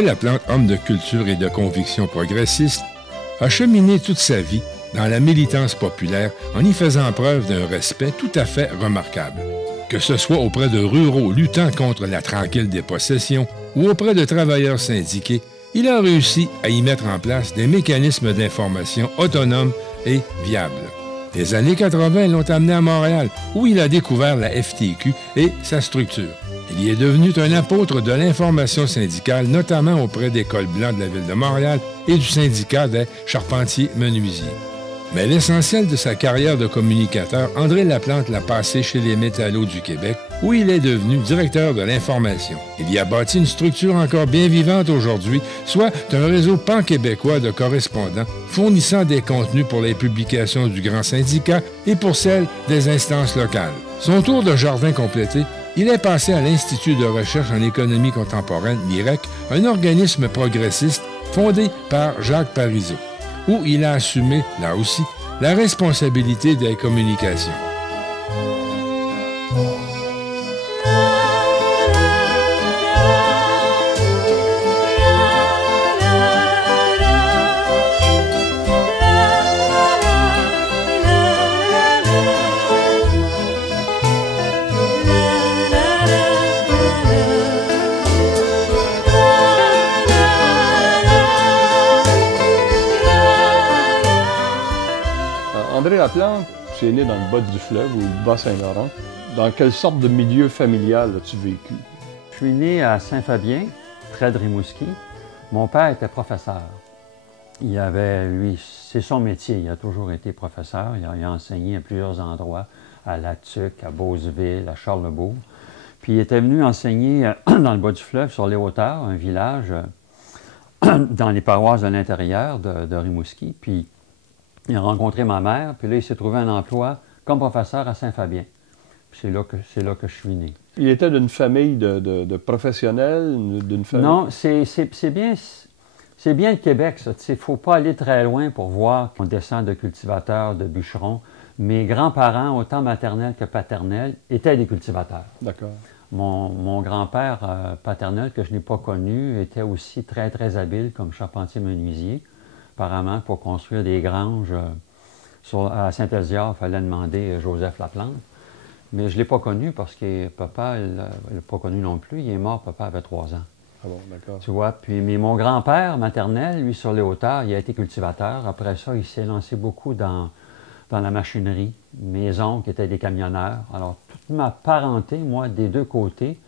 André Laplante, homme de culture et de conviction progressiste, a cheminé toute sa vie dans la militance populaire en y faisant preuve d'un respect tout à fait remarquable. Que ce soit auprès de ruraux luttant contre la tranquille dépossession ou auprès de travailleurs syndiqués, il a réussi à y mettre en place des mécanismes d'information autonomes et viables. Les années 80 l'ont amené à Montréal, où il a découvert la FTQ et sa structure. Il y est devenu un apôtre de l'information syndicale, notamment auprès des cols blancs de la Ville de Montréal et du syndicat des charpentiers-menuisiers. Mais l'essentiel de sa carrière de communicateur, André Laplante l'a passé chez les Métallos du Québec, où il est devenu directeur de l'information. Il y a bâti une structure encore bien vivante aujourd'hui, soit un réseau pan-québécois de correspondants fournissant des contenus pour les publications du grand syndicat et pour celles des instances locales. Son tour de jardin complété, il est passé à l'Institut de recherche en économie contemporaine, l'IREC, un organisme progressiste fondé par Jacques Parizeau, où il a assumé, là aussi, la responsabilité des communications. André Laplante, tu es né dans le bas du fleuve ou le Bas-Saint-Laurent. Dans quelle sorte de milieu familial as-tu vécu? Je suis né à Saint-Fabien, près de Rimouski. Mon père était professeur. Il avait, lui, c'est son métier. Il a toujours été professeur. Il a enseigné à plusieurs endroits, à La Tuque, à Beauceville, à Charlebourg. Puis il était venu enseigner dans le bas du fleuve, sur les hauteurs, un village dans les paroisses de l'intérieur de Rimouski. Puis il a rencontré ma mère, puis là, il s'est trouvé un emploi comme professeur à Saint-Fabien. C'est là que je suis né. Il était d'une famille de professionnels, d'une famille... Non, c'est bien le Québec, ça. Il ne faut pas aller très loin pour voir qu'on descend de cultivateurs, de bûcherons. Mes grands-parents, autant maternels que paternels, étaient des cultivateurs. D'accord. Mon grand-père paternel, que je n'ai pas connu, était aussi très, très habile comme charpentier-menuisier. Apparemment, pour construire des granges à Saint-Hésiard, il fallait demander Joseph Laplante. Mais je ne l'ai pas connu parce que papa, il ne l'a pas connu non plus. Il est mort, papa avait 3 ans. Ah bon, d'accord. Tu vois, mais mon grand-père maternel, lui, sur les hauteurs, il a été cultivateur. Après ça, il s'est lancé beaucoup dans la machinerie. Mes oncles étaient des camionneurs. Alors, toute ma parenté, moi, des deux côtés,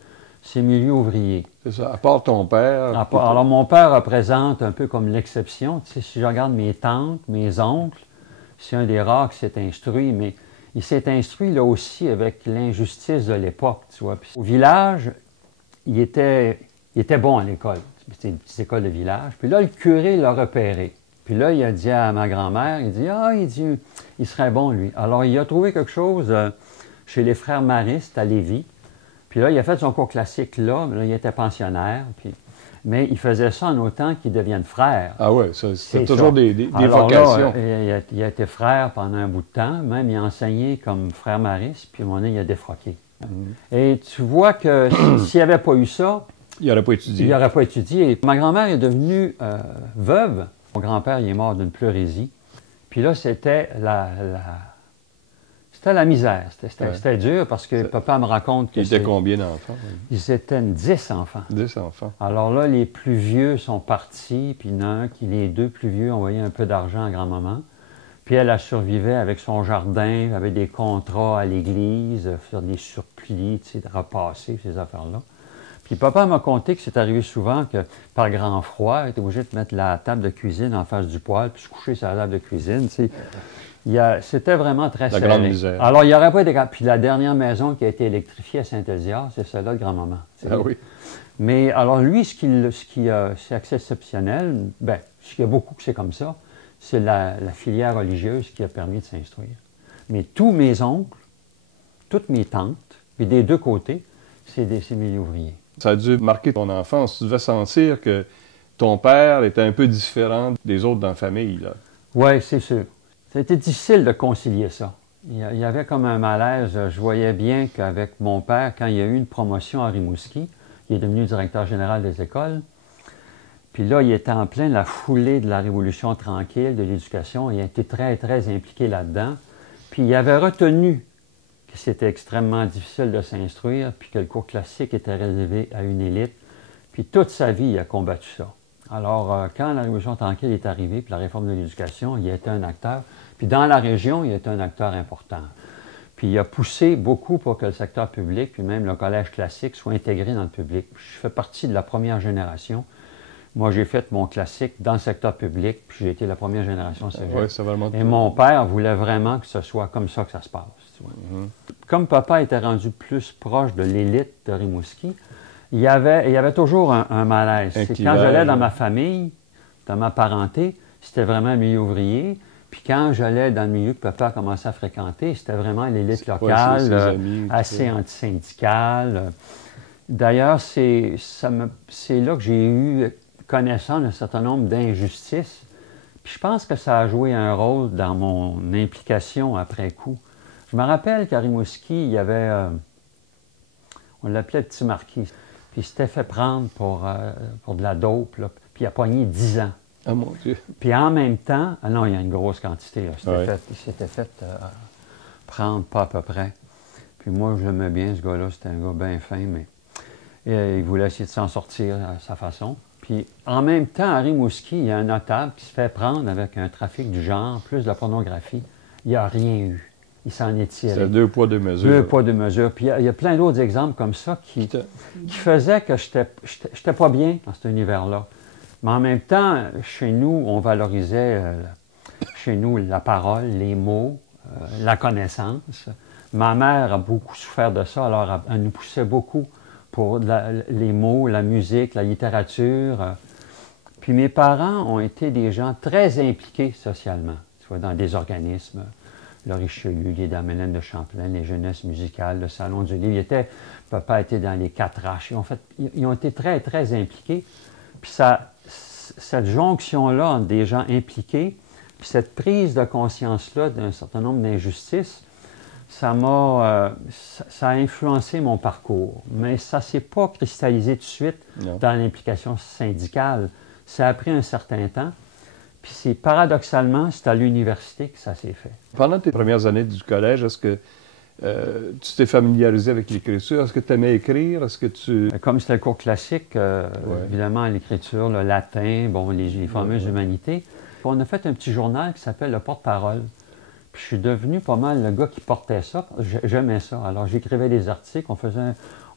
c'est milieu ouvrier. C'est ça. À part ton père... Alors, mon père représente un peu comme l'exception. Tu sais, si je regarde mes tantes, mes oncles, c'est un des rares qui s'est instruit, mais il s'est instruit là aussi avec l'injustice de l'époque, tu vois. Puis, au village, il était bon à l'école. C'était une petite école de village. Puis là, le curé l'a repéré. Puis là, il a dit à ma grand-mère, il dit, il serait bon, lui. Alors, il a trouvé quelque chose chez les frères maristes à Lévis. Puis là, il a fait son cours classique là, mais là, il était pensionnaire. Mais il faisait ça en autant qu'il devienne frère. Ah oui, c'est toujours des Alors vocations. Là, il a été frère pendant un bout de temps. Même, il a enseigné comme frère mariste, puis à un moment donné, il a défroqué. Et tu vois que s'il n'avait pas eu ça... Il n'aurait pas étudié. Il n'aurait pas étudié. Ma grand-mère est devenue veuve. Mon grand-père, il est mort d'une pleurésie. Puis là, c'était la misère. C'était dur parce que papa me raconte que... Il était combien d'enfants? Ils étaient 10 enfants. 10 enfants. Alors là, les plus vieux sont partis, puis il y en a un qui, les deux plus vieux, envoyaient un peu d'argent à grand-maman. Puis elle survivait avec son jardin, avec des contrats à l'église, faire des surplis, tu sais, de repasser, ces affaires-là. Puis papa m'a conté que c'est arrivé souvent que, par grand froid, il était obligé de mettre la table de cuisine en face du poêle, puis se coucher sur la table de cuisine, tu sais. C'était vraiment très serré. La grande misère. Alors, il n'y aurait pas été... Puis la dernière maison qui a été électrifiée à Saint-Hésiard, c'est celle-là de grand-maman. Ah oui. Mais alors, lui, c'est assez exceptionnel, bien, ce qu'il y a beaucoup que c'est comme ça, c'est la filière religieuse qui a permis de s'instruire. Mais tous mes oncles, toutes mes tantes, puis des deux côtés, c'est milieux ouvriers. Ça a dû marquer ton enfance. Tu devais sentir que ton père était un peu différent des autres dans la famille, là. Oui, c'est sûr. C'était difficile de concilier ça. Il y avait comme un malaise. Je voyais bien qu'avec mon père, quand il y a eu une promotion à Rimouski, il est devenu directeur général des écoles, Puis là, il était en plein la foulée de la Révolution tranquille, de l'éducation. Il a été très, très impliqué là-dedans. Puis il avait retenu que c'était extrêmement difficile de s'instruire, puis que le cours classique était réservé à une élite. Puis toute sa vie, il a combattu ça. Alors, quand la Révolution tranquille est arrivée, puis la réforme de l'éducation, il a été un acteur. Puis dans la région, il a été un acteur important. Puis il a poussé beaucoup pour que le secteur public, puis même le collège classique, soit intégré dans le public. Je fais partie de la première génération. Moi, j'ai fait mon classique dans le secteur public, puis j'ai été la première génération cégep. Ouais, c'est vraiment Et mon père voulait vraiment que ce soit comme ça que ça se passe. Tu vois. Comme papa était rendu plus proche de l'élite de Rimouski, il y avait toujours un malaise. C'est quand j'allais dans ma famille, dans ma parenté, c'était vraiment un milieu ouvrier. Puis quand j'allais dans le milieu que papa a commencé à fréquenter, c'était vraiment l'élite locale, assez antisyndicale. D'ailleurs, c'est là que j'ai eu connaissance d'un certain nombre d'injustices. Puis je pense que ça a joué un rôle dans mon implication après coup. Je me rappelle qu'à Rimouski, il y avait, on l'appelait Petit Marquis, puis il s'était fait prendre pour de la dope, là, puis il a pogné 10 ans. Ah mon Dieu! Puis en même temps, ah non, il y a une grosse quantité, là. Ouais. Il s'était fait prendre pas à peu près. Puis moi, je l'aimais bien, ce gars-là, c'était un gars bien fin, mais il voulait essayer de s'en sortir à sa façon. Puis en même temps, à Rimouski, il y a un notable qui se fait prendre avec un trafic du genre, plus de la pornographie. Il n'y a rien eu. Il s'en est tiré. C'est 2 poids, 2 mesures. 2 poids, 2 mesures. Puis il y a plein d'autres exemples comme ça qui faisaient que je n'étais pas bien dans cet univers-là. Mais en même temps, chez nous, on valorisait chez nous la parole, les mots, la connaissance. Ma mère a beaucoup souffert de ça, alors elle nous poussait beaucoup pour les mots, la musique, la littérature. Puis mes parents ont été des gens très impliqués socialement, tu vois, dans des organismes. Le Richelieu, les Dames-Hélène de Champlain, les Jeunesses musicales, le Salon du Livre. Papa était dans les 4H. Ils ont été très, très impliqués. Puis cette jonction-là entre des gens impliqués, puis cette prise de conscience-là d'un certain nombre d'injustices, ça a influencé mon parcours. Mais ça ne s'est pas cristallisé tout de suite dans l'implication syndicale. Ça a pris un certain temps. Puis paradoxalement, c'est à l'université que ça s'est fait. Pendant tes premières années du collège, est-ce que tu t'es familiarisé avec l'écriture? Est-ce que tu aimais écrire? Est-ce que tu... Comme c'était le cours classique, évidemment, l'écriture, le latin, bon, les fameuses humanités. Puis on a fait un petit journal qui s'appelle Le Porte-Parole. Puis je suis devenu pas mal le gars qui portait ça. J'aimais ça. Alors j'écrivais des articles,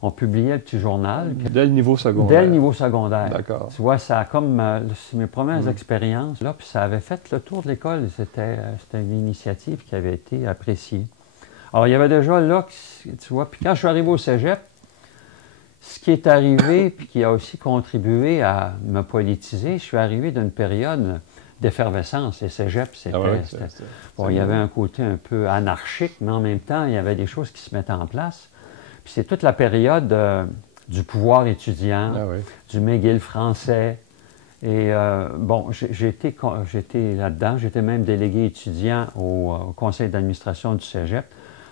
on publiait le petit journal. Dès le niveau secondaire? Dès le niveau secondaire. D'accord. Tu vois, ça a comme... c'est mes premières expériences, là, puis ça avait fait le tour de l'école. C'était une initiative qui avait été appréciée. Alors, il y avait déjà là, tu vois, puis quand je suis arrivé au cégep, ce qui est arrivé, puis qui a aussi contribué à me politiser, je suis arrivé d'une période d'effervescence. Les cégeps, c'était... Bon, il y avait un côté un peu anarchique, mais en même temps, il y avait des choses qui se mettaient en place. Puis c'est toute la période du pouvoir étudiant, du McGill français. Et bon, j'étais là-dedans. J'étais même délégué étudiant au conseil d'administration du cégep.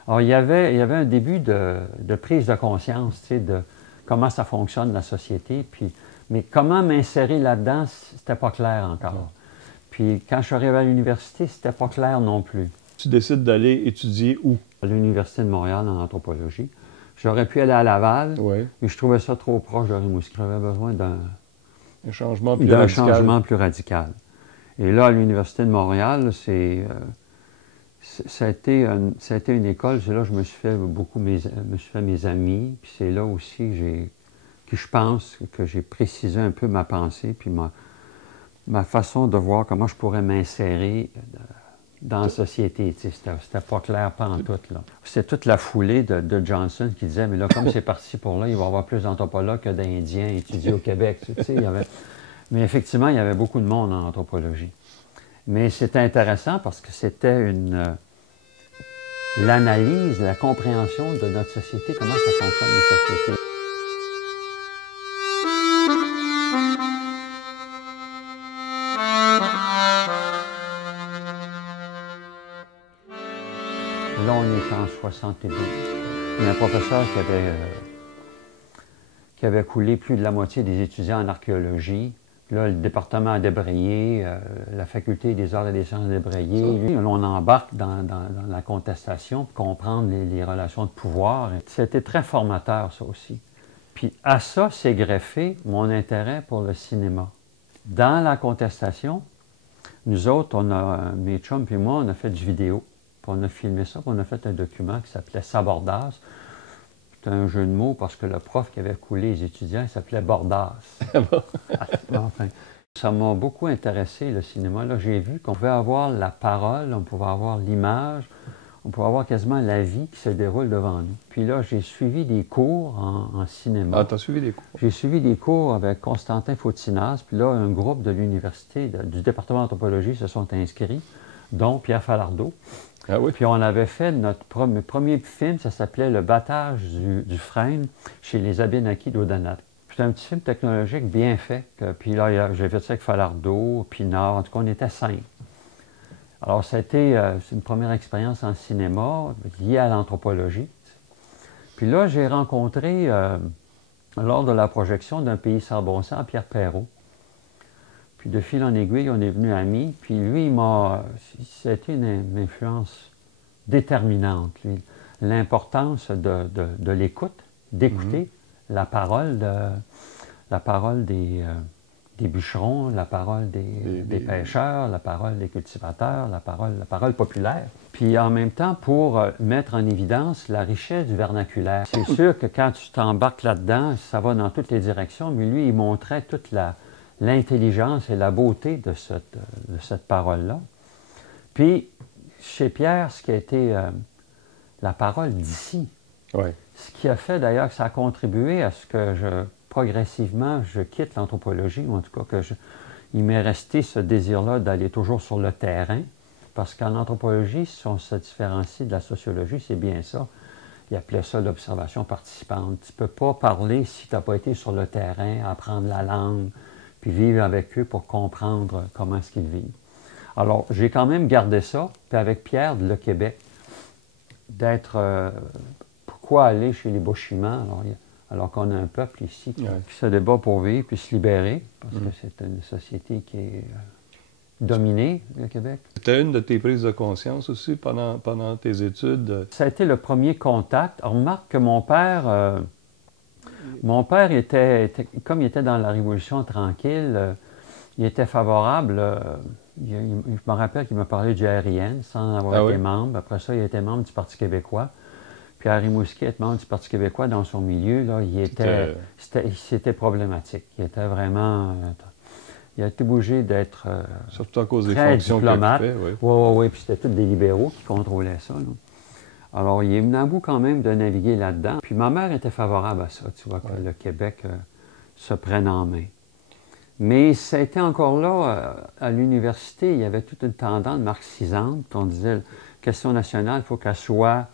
Alors, il y avait un début de prise de conscience, tu sais, de comment ça fonctionne, la société. Mais comment m'insérer là-dedans, c'était pas clair encore. Puis quand je suis arrivé à l'université, c'était pas clair non plus. Tu décides d'aller étudier où? À l'Université de Montréal en anthropologie. J'aurais pu aller à Laval, mais je trouvais ça trop proche de Rimouski. J'avais besoin d'un changement plus radical. Et là, à l'Université de Montréal, ça a été une école. C'est là que je me suis fait mes amis. Puis c'est là aussi que je pense que j'ai précisé un peu ma pensée, puis ma façon de voir comment je pourrais m'insérer dans la société. C'était pas clair, pas en tout. C'était toute la foulée de Johnson qui disait, mais là, comme c'est parti pour là, il va y avoir plus d'anthropologues que d'Indiens étudiés au Québec. Mais effectivement, il y avait beaucoup de monde en anthropologie. Mais c'était intéressant parce que c'était l'analyse, la compréhension de notre société, comment ça fonctionne, les sociétés. Là, on est en 72. Il y a un professeur qui avait coulé plus de la moitié des étudiants en archéologie. Là, le département a débrayé, la faculté des arts et des sciences a débrayé. Lui, on embarque dans la contestation pour comprendre les relations de pouvoir. C'était très formateur, ça aussi. Puis à ça s'est greffé mon intérêt pour le cinéma. Dans la contestation, nous autres, mes chums et moi, on a fait du vidéo. Puis on a filmé ça, puis on a fait un document qui s'appelait Sabordas. C'était un jeu de mots parce que le prof qui avait coulé les étudiants, il s'appelait Bordas. Enfin, ça m'a beaucoup intéressé, le cinéma. Là, j'ai vu qu'on pouvait avoir la parole, on pouvait avoir l'image, on pouvait avoir quasiment la vie qui se déroule devant nous. Puis là, j'ai suivi des cours en cinéma. Ah, t'as suivi des cours? J'ai suivi des cours avec Constantin Fautinas. Puis là, un groupe de l'université, du département d'anthropologie se sont inscrits, dont Pierre Falardeau. Ah oui? Puis on avait fait notre premier film, ça s'appelait Le battage du frêne chez les Abénaquis d'Odanak. C'était un petit film technologique bien fait. Puis là, j'ai fait ça avec Falardeau, Pinard, en tout cas, on était 5. Alors, c'est une première expérience en cinéma liée à l'anthropologie. Puis là, j'ai rencontré, lors de la projection d'Un pays sans bon sens, Pierre Perrault. Puis de fil en aiguille, on est venus amis. Puis lui, c'était une influence déterminante. L'importance de l'écoute, d'écouter la parole des bûcherons, la parole des pêcheurs, la parole des cultivateurs, la parole populaire. Puis en même temps, pour mettre en évidence la richesse du vernaculaire. C'est sûr que quand tu t'embarques là-dedans, ça va dans toutes les directions, mais lui, il montrait toute l'intelligence et la beauté de cette parole-là. Puis, chez Pierre, ce qui a été la parole d'ici, ce qui a fait d'ailleurs que ça a contribué à ce que progressivement, je quitte l'anthropologie, ou en tout cas il m'est resté ce désir-là d'aller toujours sur le terrain, parce qu'en anthropologie, si on se différencie de la sociologie, c'est bien ça. Il appelait ça l'observation participante. Tu ne peux pas parler si tu n'as pas été sur le terrain, apprendre la langue, puis vivre avec eux pour comprendre comment est-ce qu'ils vivent. Alors, j'ai quand même gardé ça, puis avec Pierre de Le Québec, pourquoi aller chez les Bochimans, alors qu'on a un peuple ici qui se débat pour vivre puis se libérer, parce que c'est une société qui est dominée, le Québec. C'était une de tes prises de conscience aussi pendant tes études? Ça a été le premier contact. On remarque que mon père était, comme il était dans la Révolution tranquille, il était favorable. Je me rappelle qu'il m'a parlé du RIN sans avoir été membre. Après ça, il était membre du Parti québécois. Puis à Rimouski, être membre du Parti québécois dans son milieu, là, c'était problématique. Il était vraiment... il a été obligé d'être surtout à cause des très fonctions diplomate. Oui, puis c'était tous des libéraux qui contrôlaient ça. Là. Alors, il est venu à bout quand même de naviguer là-dedans. Puis ma mère était favorable à ça, tu vois, que le Québec se prenne en main. Mais ça a été encore là, à l'université, il y avait toute une tendance marxisante. On disait, la question nationale, il faut qu'elle soit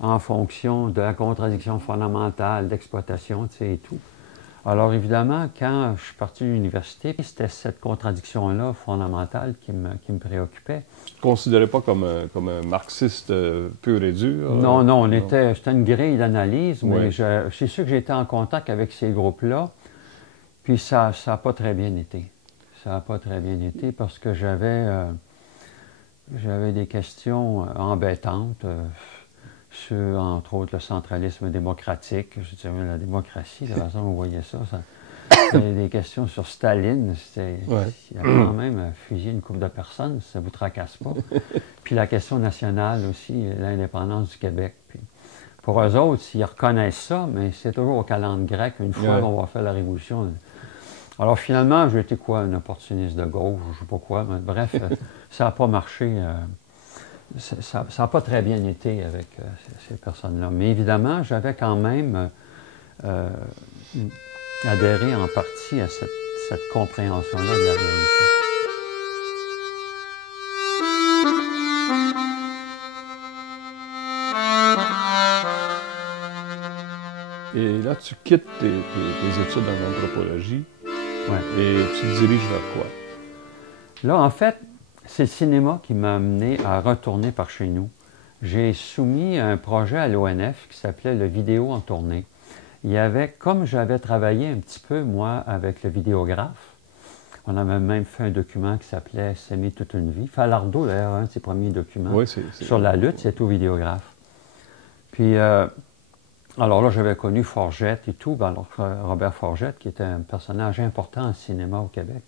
en fonction de la contradiction fondamentale, d'exploitation, tu sais, et tout. Alors évidemment, quand je suis parti de l'université, c'était cette contradiction-là fondamentale qui me préoccupait. Tu ne te considérais pas comme un marxiste pur et dur? Non, c'était une grille d'analyse, mais c'est sûr que j'étais en contact avec ces groupes-là, puis ça n'a pas très bien été. Ça n'a pas très bien été parce que j'avais des questions embêtantes sur, entre autres, le centralisme démocratique. Je disais, la démocratie, la façon dont vous voyez ça, c'était des questions sur Staline. Il a quand même fusillé une couple de personnes, ça ne vous tracasse pas. Puis la question nationale aussi, l'indépendance du Québec. Puis, pour eux autres, ils reconnaissent ça, mais c'est toujours au calendrier grec, une fois qu'on va faire la révolution. Alors finalement, j'ai été quoi, un opportuniste de gauche, je ne sais pas quoi, mais bref, ça n'a pas marché. Ça n'a pas très bien été avec ces personnes-là. Mais évidemment, j'avais quand même adhéré en partie à cette compréhension-là de la réalité. Et là, tu quittes tes études en anthropologie et tu te diriges vers quoi? Là, en fait, c'est le cinéma qui m'a amené à retourner par chez nous. J'ai soumis un projet à l'ONF qui s'appelait le vidéo en tournée. Il y avait, comme j'avais travaillé un petit peu, moi, avec le vidéographe, On avait même fait un document qui s'appelait S'aimer toute une vie. Falardeau, d'ailleurs, un de ses premiers documents Oui, sur la lutte, c'est tout vidéographe. Puis, alors là, j'avais connu Forgette et tout. Alors, Robert Forgette, qui était un personnage important en cinéma au Québec.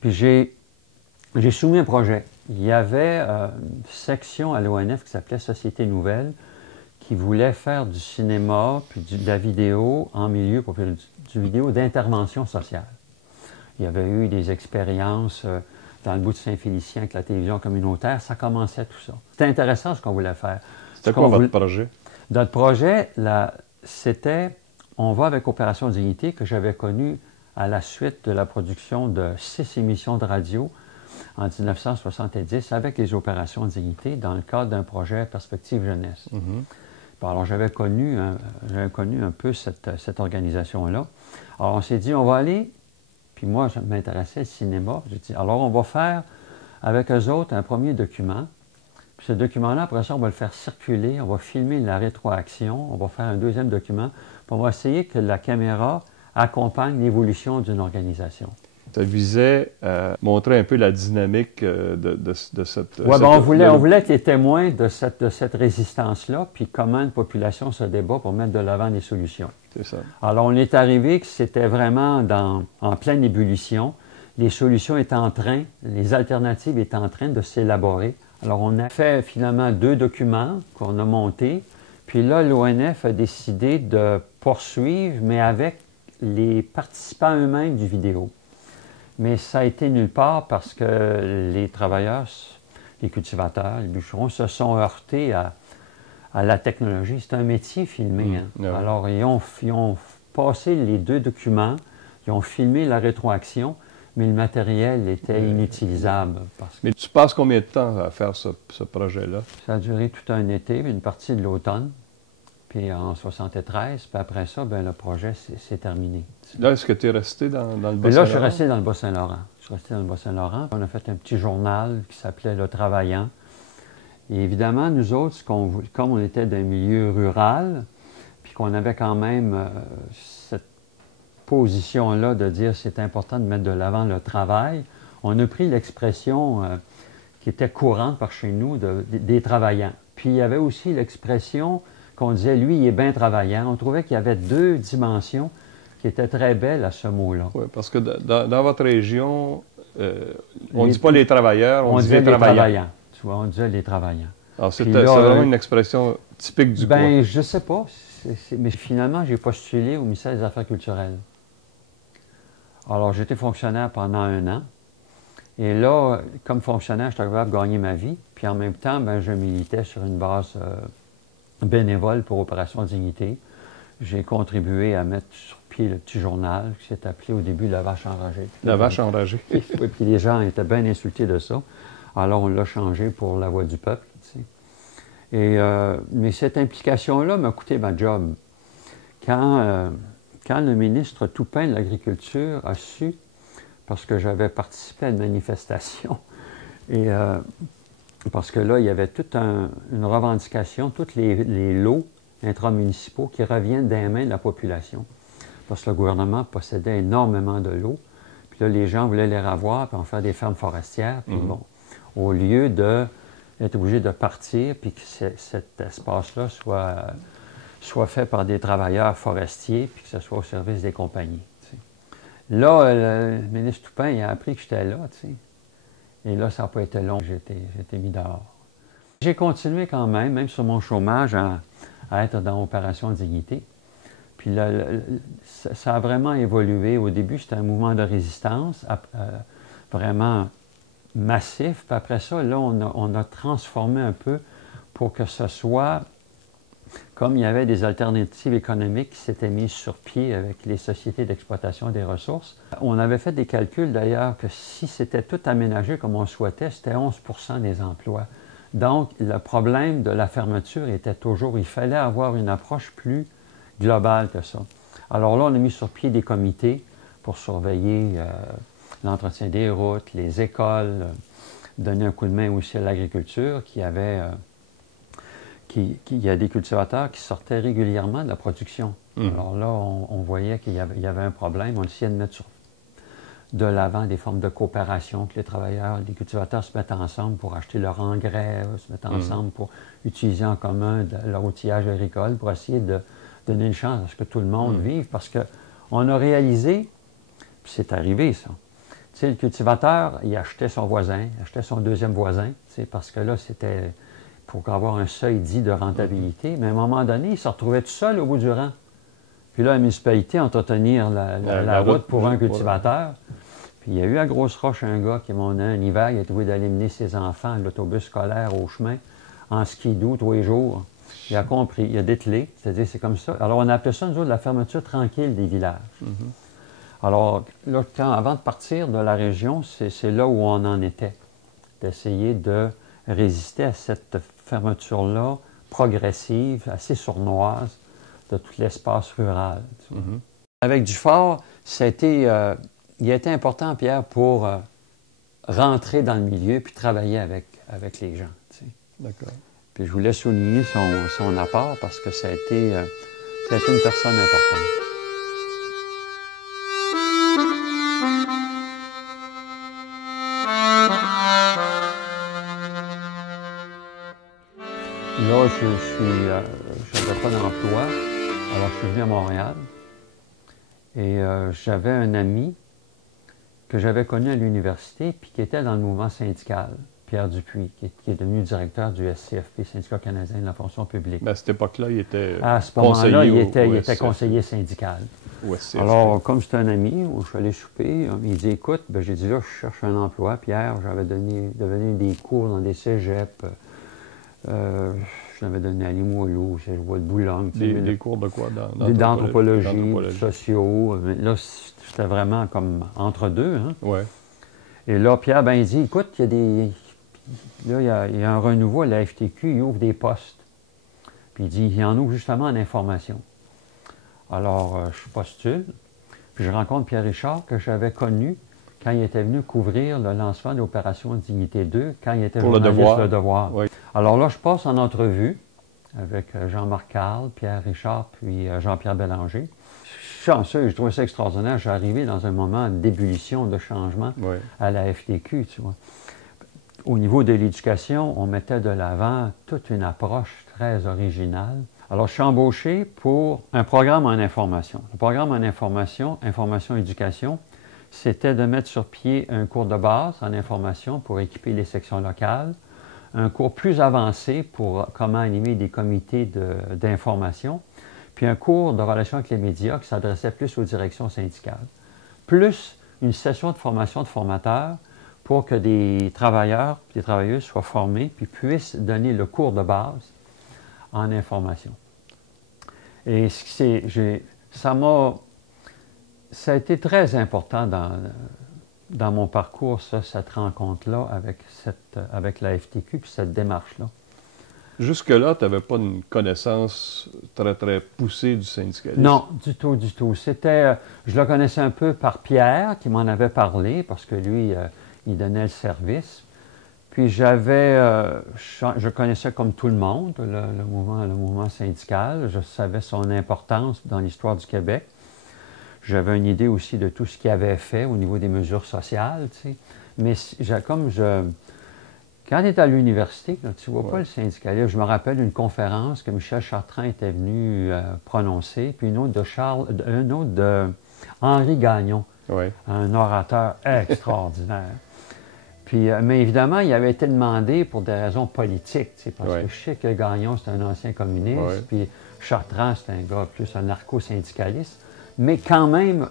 Puis j'ai soumis un projet. Il y avait une section à l'ONF qui s'appelait Société Nouvelle, qui voulait faire du cinéma puis de la vidéo en milieu pour faire du vidéo d'intervention sociale. Il y avait eu des expériences dans le bout de Saint-Félicien avec la télévision communautaire. Ça commençait tout ça. C'était intéressant ce qu'on voulait faire. C'était quoi votre projet? Notre projet, c'était, on va avec Opération Dignité, que j'avais connu à la suite de la production de 6 émissions de radio en 1970 avec les Opérations Dignité dans le cadre d'un projet Perspective Jeunesse. Bon, alors j'avais connu un peu cette organisation-là. Alors on s'est dit, on va aller, puis moi je m'intéressais au cinéma. J'ai dit, alors on va faire avec eux autres un premier document. Puis ce document-là, après ça, on va le faire circuler, on va filmer la rétroaction, on va faire un deuxième document, puis on va essayer que la caméra accompagne l'évolution d'une organisation. Ça visait à montrer un peu la dynamique de cette... Oui, on voulait être les témoins de cette résistance-là, puis comment une population se débat pour mettre de l'avant des solutions. C'est ça. Alors, on est arrivé que c'était vraiment en pleine ébullition. Les solutions étaient les alternatives étaient en train de s'élaborer. Alors, on a fait finalement 2 documents qu'on a montés. Puis là, l'ONF a décidé de poursuivre, mais avec les participants eux-mêmes du vidéo. Mais ça a été nulle part parce que les travailleurs, les cultivateurs, les bûcherons se sont heurtés à la technologie. C'est un métier filmé. Hein? Alors, ils ont passé les 2 documents, ils ont filmé la rétroaction, mais le matériel était inutilisable. Mais tu passes combien de temps à faire ce projet-là? Ça a duré tout un été, une partie de l'automne, puis en 73, puis après ça, bien, le projet s'est terminé. Là, est-ce que tu es resté dans le Bas-Saint-Laurent? Là, je suis resté dans le Bas-Saint-Laurent. Je suis resté dans le Bas-Saint-Laurent. On a fait un petit journal qui s'appelait Le Travaillant. Et évidemment, nous autres, comme on était d'un milieu rural, puis qu'on avait quand même cette position-là de dire c'est important de mettre de l'avant le travail, on a pris l'expression qui était courante par chez nous des travaillants. Puis il y avait aussi l'expression qu'on disait, lui, il est bien travaillant. On trouvait qu'il y avait 2 dimensions qui étaient très belles à ce mot-là. Oui, parce que dans votre région, on ne dit pas les travailleurs, on dit les travaillants. Tu vois, on disait les travaillants. Alors, c'est vraiment une expression typique du coin. Bien, je ne sais pas. Mais finalement, j'ai postulé au ministère des Affaires culturelles. Alors, j'étais fonctionnaire pendant 1 an. Et là, comme fonctionnaire, j'étais capable de gagner ma vie. Puis en même temps, bien, je militais sur une base bénévole pour Opération Dignité. J'ai contribué à mettre sur pied le petit journal qui s'est appelé au début La Vache Enragée. La Vache Enragée. Oui, puis les gens étaient bien insultés de ça. Alors on l'a changé pour La Voix du peuple. Tu sais. Mais cette implication-là m'a coûté ma job. Quand le ministre Toupin de l'Agriculture a su, parce que j'avais participé à une manifestation, et parce que là, il y avait toute une revendication, tous les lots intramunicipaux qui reviennent des mains de la population. Parce que le gouvernement possédait énormément de lots. Puis là, les gens voulaient les revoir, puis en faire des fermes forestières. Puis bon, au lieu d'être obligé de partir, puis que cet espace-là soit fait par des travailleurs forestiers, puis que ce soit au service des compagnies. Tu sais. Là, le ministre Toupin, il a appris que j'étais là, tu sais. Et là, ça n'a pas été long, j'ai été mis dehors. J'ai continué quand même sur mon chômage, à être dans Opération Dignité. Puis là, ça a vraiment évolué. Au début, c'était un mouvement de résistance, vraiment massif. Puis après ça, là, on a transformé un peu pour que ce soit, comme il y avait des alternatives économiques qui s'étaient mises sur pied avec les sociétés d'exploitation des ressources. On avait fait des calculs d'ailleurs que si c'était tout aménagé comme on souhaitait, c'était 11 % des emplois. Donc, le problème de la fermeture était toujours, il fallait avoir une approche plus globale que ça. Alors là, on a mis sur pied des comités pour surveiller l'entretien des routes, les écoles, donner un coup de main aussi à l'agriculture, il y a des cultivateurs qui sortaient régulièrement de la production. Alors là, on voyait qu'il y avait un problème, on essayait de mettre de l'avant des formes de coopération, que les travailleurs, les cultivateurs se mettent ensemble pour acheter leur engrais, se mettent ensemble pour utiliser en commun leur outillage agricole, pour essayer de donner une chance à ce que tout le monde vive, parce qu'on a réalisé, puis c'est arrivé ça, tu sais, le cultivateur, il achetait son voisin, il achetait son deuxième voisin, parce que là, c'était pour avoir un seuil dit de rentabilité, mais à un moment donné, il se retrouvait tout seul au bout du rang. Puis là, la municipalité entretenir la route pour un cultivateur. Puis il y a eu à Grosse-Roche un gars qui, un hiver, il a trouvé d'aller mener ses enfants à l'autobus scolaire au chemin, en skidoo tous les jours. Il a compris, il a dételé, c'est-à-dire c'est comme ça. Alors on appelait ça, nous autres, la fermeture tranquille des villages. Alors là, avant de partir de la région, c'est là où on en était, d'essayer de résister à cette fermeture-là, progressive, assez sournoise, de tout l'espace rural. Avec Dufort, il a été important, Pierre, pour rentrer dans le milieu puis travailler avec les gens. D'accord. Puis je voulais souligner son apport parce que ça a été une personne importante. Là, je n'avais pas d'emploi, alors je suis venu à Montréal et j'avais un ami que j'avais connu à l'université puis qui était dans le mouvement syndical, Pierre Dupuis, qui est devenu directeur du SCFP, Syndicat canadien de la fonction publique. Mais à cette époque-là, il était à ce moment-là, il était conseiller syndical. Alors, comme c'était un ami, je suis allé souper, il dit, écoute, j'ai dit, là, je cherche un emploi. Pierre, j'avais donné des cours dans des cégeps. Je l'avais donné à Limoilou, je vois de Boulogne. Des cours de quoi? D'anthropologie, sociaux. Là, c'était vraiment comme entre deux. Hein? Ouais. Et là, Pierre, il dit, écoute, il y a un renouveau à la FTQ, il ouvre des postes. Puis il dit, il en ouvre justement en information. Alors, je postule, puis je rencontre Pierre Richard, que j'avais connu quand il était venu couvrir le lancement de l'opération Dignité 2, quand il était journaliste Le Devoir. Oui. Alors là, je passe en entrevue avec Jean-Marc Carl, Pierre Richard, puis Jean-Pierre Bélanger. Je suis chanceux, je trouvais ça extraordinaire. Je suis arrivé dans un moment d'ébullition, de changement à la FTQ, tu vois. Au niveau de l'éducation, on mettait de l'avant toute une approche très originale. Alors, je suis embauché pour un programme en information. Le programme en information-éducation, c'était de mettre sur pied un cours de base en information pour équiper les sections locales, un cours plus avancé pour comment animer des comités d'information, puis un cours de relations avec les médias qui s'adressait plus aux directions syndicales, plus une session de formation de formateurs pour que des travailleurs et des travailleuses soient formés puis puissent donner le cours de base en information. Et ça a été très important dans mon parcours, cette rencontre-là avec la FTQ puis cette démarche-là. Jusque-là, tu n'avais pas une connaissance très, très poussée du syndicalisme? Non, du tout, du tout. Je le connaissais un peu par Pierre, qui m'en avait parlé, parce que lui, il donnait le service. Puis je connaissais comme tout le monde le mouvement syndical. Je savais son importance dans l'histoire du Québec. J'avais une idée aussi de tout ce qu'il avait fait au niveau des mesures sociales, tu sais. Mais quand tu es à l'université, tu ne vois pas le syndicalisme. Je me rappelle d'une conférence que Michel Chartrand était venu prononcer, puis une autre de Henri Gagnon, un orateur extraordinaire. Puis, mais évidemment, il avait été demandé pour des raisons politiques, parce que je sais que Gagnon, c'est un ancien communiste, puis Chartrand, c'est un gars plus un narco-syndicaliste. Mais quand même,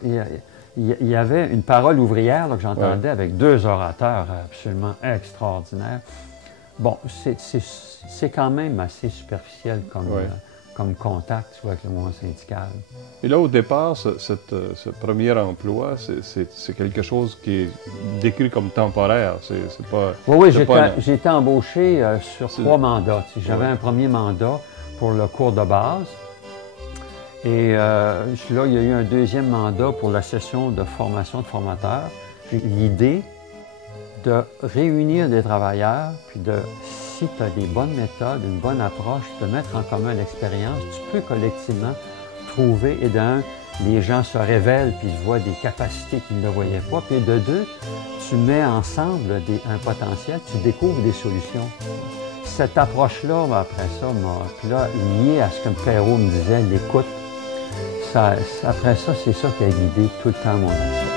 il y avait une parole ouvrière là, que j'entendais avec deux orateurs absolument extraordinaires. Bon, c'est quand même assez superficiel comme contact avec le mouvement syndical. Et là, au départ, ce premier emploi, c'est quelque chose qui est décrit comme temporaire. C'est pas, oui, j'ai été embauché sur 3 mandats. J'avais un premier mandat pour le cours de base. Et là, il y a eu un deuxième mandat pour la session de formation de formateurs. L'idée de réunir des travailleurs, puis si tu as des bonnes méthodes, une bonne approche, de mettre en commun l'expérience, tu peux collectivement trouver et les gens se révèlent puis voient des capacités qu'ils ne voyaient pas. Puis de deux, tu mets ensemble un potentiel, tu découvres des solutions. Cette approche-là, après ça, puis là, liée à ce que Perrault me disait, l'écoute, après ça, c'est ça qui a guidé tout le temps mon action.